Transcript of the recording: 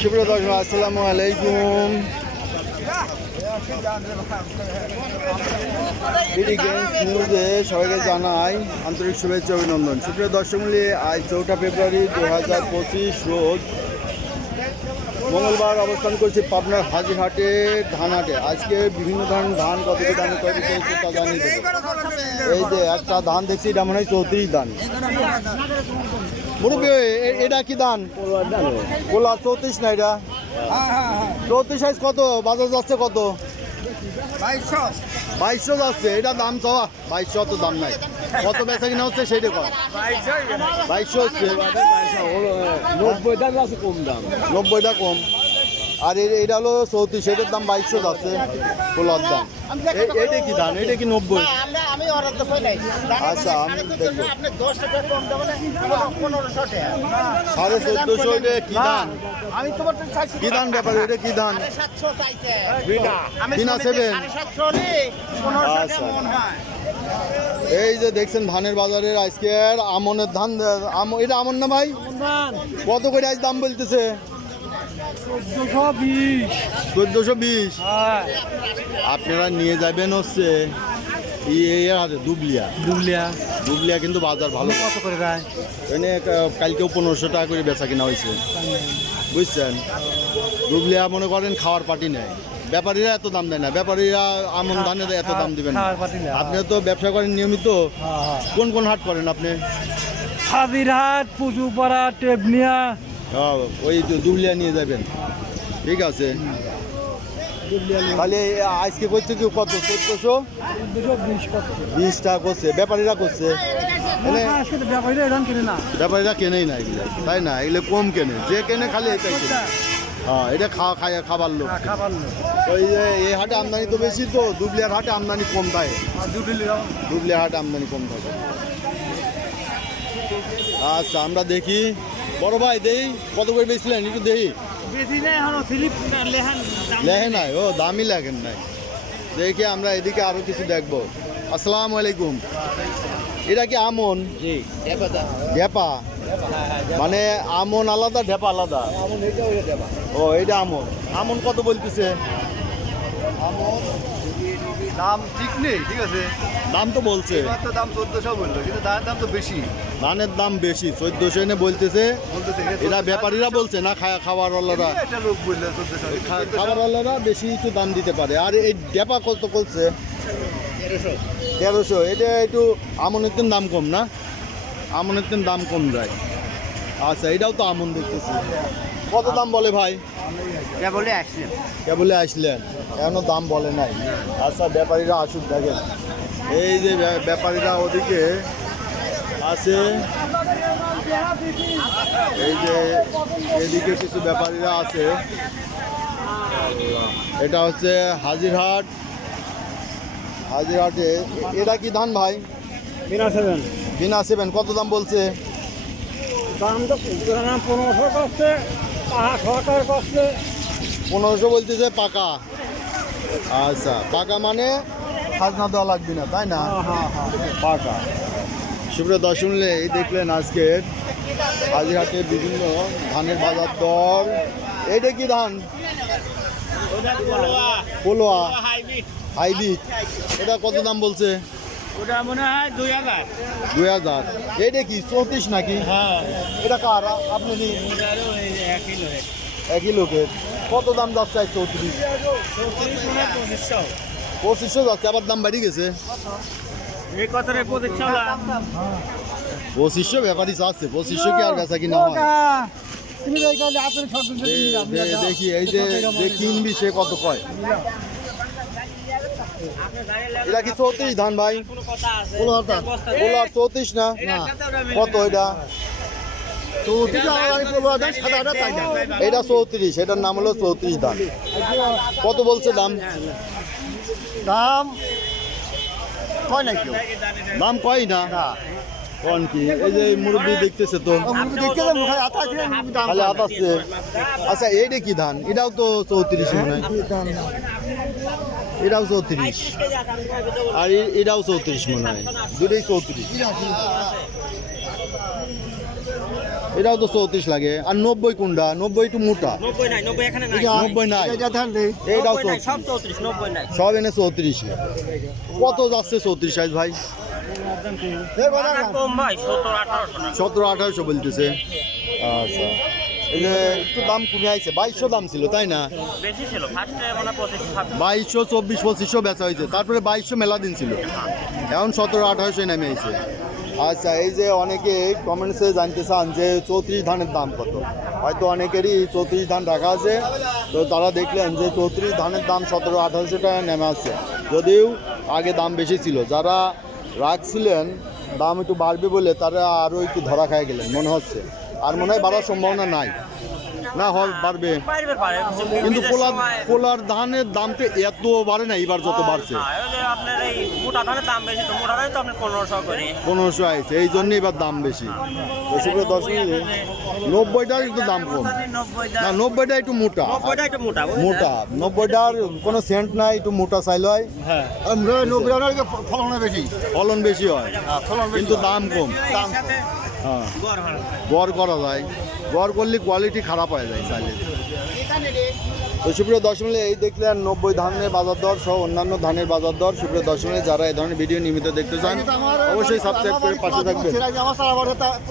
সুপ্রিয় দর্শক, আসসালামু আলাইকুম। বিডি গেমস নিউজে সবাইকে জানাই আন্তরিক শুভেচ্ছা অভিনন্দন। সুপ্রিয় দর্শক মূল্যে আজ 4 ফেব্রুয়ারি 2025 রোজ মঙ্গলবার অবস্থান করছি পাবনার হাজিরহাটে ধানহাটে। আজকে বিভিন্ন ধরনের ধান কত কি দামে তৈরি করেছে তা জানিয়ে দেবো। এই যে একটা ধান দেখছি, এটা মনে হয় 34 ধান। মুরব্বী, এটা কি ধান? কোলা 34 না? এটা 34 সাইজ কত বাজার যাচ্ছে? কত? 2200 যাচ্ছে। এটা দাম চাওয়া 2200, তো দাম নাই। কত বেচা কিনা হচ্ছে সেইটা কর। 2200 হচ্ছে। 90টা আছে কম দাম, 90টা কম। আর এটা হলো 34, এটার দাম 2200 যাচ্ছে কোলার দাম। এইটা কি ধান? এটা কি 90? আচ্ছা, আমি দেখবো। 1450 এটা কি ধান? কি ধান ব্যাপারে? এটা কি ধান? বিনা 7। আচ্ছা, এই যে দেখছেন ধানের বাজারের আজকের আমনের ধান। এটা আমন না ভাই? কত করে আজ দাম বলতেছে? 1420। আপনারা নিয়ে যাবেন হচ্ছে দুবলিয়া, কিন্তু বাজার ভালো। কত করে দেয়? এনে কালকেও 1500 টাকা করে বেচা কিনা হয়েছে, বুঝছেন। দুবলিয়া মনে করেন খাওয়ার পার্টি নেই, ব্যাপারীরা এত দাম দেয় না। ব্যাপারীরা আমন ধানের এত দাম দিবেন না। আপনি তো ব্যবসা করেন নিয়মিত। কোন কোন হাট করেন আপনি? হাজিরহাট, পুজুপাড়া, টেবনিয়া। ওই দুবলিয়া নিয়ে যাবেন, ঠিক আছে। তাহলে আজকে করছে কি কত? 1420 টাকা করছে, ব্যাপারীরা করছে। ব্যাপারীরা কেনেই না এগুলো, তাই না? এগুলো কম কেনে, যে কেনে খালি এটাই কেনে। হ্যাঁ, এটা খাবার লোক। ওই যে এই হাটে আমদানি তো বেশি, তো দুবলিয়ার হাটে আমদানি কম থাকে। দুবলিয়ার হাটে আমদানি কম থাকে। আচ্ছা, আমরা দেখি। বড় ভাই, দেই কত করে বেচলেন একটু দেখি। লেহেন নাই? ও, দামই লেখেন নাই। দেখি আমরা এদিকে আরো কিছু দেখবো। আসসালামু আলাইকুম। এটা কি আমন? ঢেপা? মানে আমন আলাদা, ঢেপা আলাদা? ও, এটা আমন। আমন কত বলতেছে? দাম ঠিক নেই, ঠিক আছে। দাম তো বলছে, দাম 1400 বললো, কিন্তু ধানের দাম তো বেশি। ধানের দাম বেশি, 1400 এনে বলতেছে। এরা ব্যাপারীরা বলছে না, খাবারওয়ালারা? একটা লোক বললো 1400। খাবারওয়ালারা বেশি একটু দাম দিতে পারে। আর এই ডেপা কত করছে? 1300। এটা একটু আমনের তিন দাম কম না? আমনের তিন দাম কম যায়। আচ্ছা, এটাও তো আমন দেখতেছি। কত দাম বলে ভাই? কেবলে আসলেন, এখনো দাম বলে নাই। আচ্ছা, ব্যাপারীরা আসুক, দেখেন। এই যে ব্যাপারীরা ওদিকে আছে, এই যে এদিকে কিছু ব্যাপারীরা আছে। এটা হচ্ছে হাজিরহাটে। এটা কি ধান ভাই? বিনা 7। কত দাম বলছে? দাম তো 1500 করছে, 1500 বলতেছে পাকা। আচ্ছা, পাকা মানে খাজনা দেওয়া লাগবে না, তাই না? পাকা। সুপ্রিয় দর্শক, এই দেখলেন আজকের হাজিরহাটে বিভিন্ন ধানের বাজার দর। এইটা কি ধান? পোলোয়া হাইব্রিড। এটা কত দাম বলছে? ওটা মনে হয় 2000। এইটা কি 34 নাকি? এটা কার? আপনি কি? একই লোকের। কত দাম যাচ্ছে? 34। 2500 যাচ্ছে, আবার দাম বাড়ি গেছে। 2500 ব্যাপারই চাচ্ছে। 2500 কি আর বেচা কিনা হয়? দেখি, এই যে কিনবি সে কত কয়। এটা কি 34 ধান ভাই? 34 না? কত এটা? এটা 34, এটার নাম হলো 34 ধান। কত বলছে দাম? দাম কয় না কেউ, দাম কয় না? কোন কি? এই যে মুরব্বি দেখতেছে তো, খালি আতাচ্ছে। আচ্ছা, এইটা কি ধান? এটাও তো 34 মনে হয়। এটাও 34, আর এটাও 34 মনে হয়। দুটোই 34। এটাও তো 34 লাগে। আর 90 কোনটা? 90 একটু মোটা। 90 নাই, 90 এখানে নাই। 90 নাই। এটা ধান দেই এইটাও 90 নাই, 34। সব 34, 90 নাই। সব এনে 34। কত যাচ্ছে 34 সাইজ ভাই? বাজার কম ভাই, 17, 1800 টাকা। 17-1800 বলতেছে। আচ্ছা, এই যে একটু দাম কমে আইছে। 2200 দাম ছিল তাই না? বেশি ছিল, ফার্স্টে মানে 25, 26। 2200, 2400 বেচা হয়েছে, তারপরে 2200 মেলা দিন ছিল, এখন 17-1800 নেমে আইছে। আচ্ছা, এই যে অনেকে কমেন্টসে জানতে চান যে 34 ধানের দাম কত। হয়তো অনেকেরই 34 ধান রাখা আছে, তো তারা দেখলেন যে 34 ধানের দাম 1700-1800 টাকা নেমে আসছে, যদিও আগে দাম বেশি ছিল। যারা রাখছিলেন দাম একটু বাড়বে বলে তারা আরও একটু ধরা খায় গেলেন মনে হচ্ছে। আর মনে হয় বাড়ার সম্ভাবনা নাই, না হয় বাড়বে। বাইরে পারে, কিন্তু বীজের পোলার সময়- পোলার ধানের দাম তো এত বাড়ে না, এবার যত বাড়ছে। হ্যাঁ, ওই যে আপনার এই মোটা ধানের দাম বেশি, তো মোটা ধানের তো আপনার 1500 করে। 1500 আইছে, এই জন্য এবার দাম বেশি। সেগুলো 10 মিনিট 90টার একটু দাম কম। 90 না, 90টা একটু মোটা। 90টা একটু মোটা, বুঝলেন? মোটা 90টার কোনো সেন্ট নাই, একটু মোটা চাইল হয়, আমরা 90 টাকার ফলন বেশি ফলন বেশি হয়, ফলন কিন্তু দাম কম। দাম হ্যাঁ, গড় হয়। গড় করা যায়, গড় করলে কোয়ালিটি খারাপ হয়ে যায় চাইলে। তো সুপ্রিয় দর্শক মূল্য, এই দেখলেন 90 ধানের বাজার দর সহ অন্যান্য ধানের বাজার দর। সুপ্রিয় দর্শক মূল্য, যারা এই ধরনের ভিডিও নিয়মিত দেখতে চান অবশ্যই সাবস্ক্রাইব করে পাশে থাকবেন। আমার সারা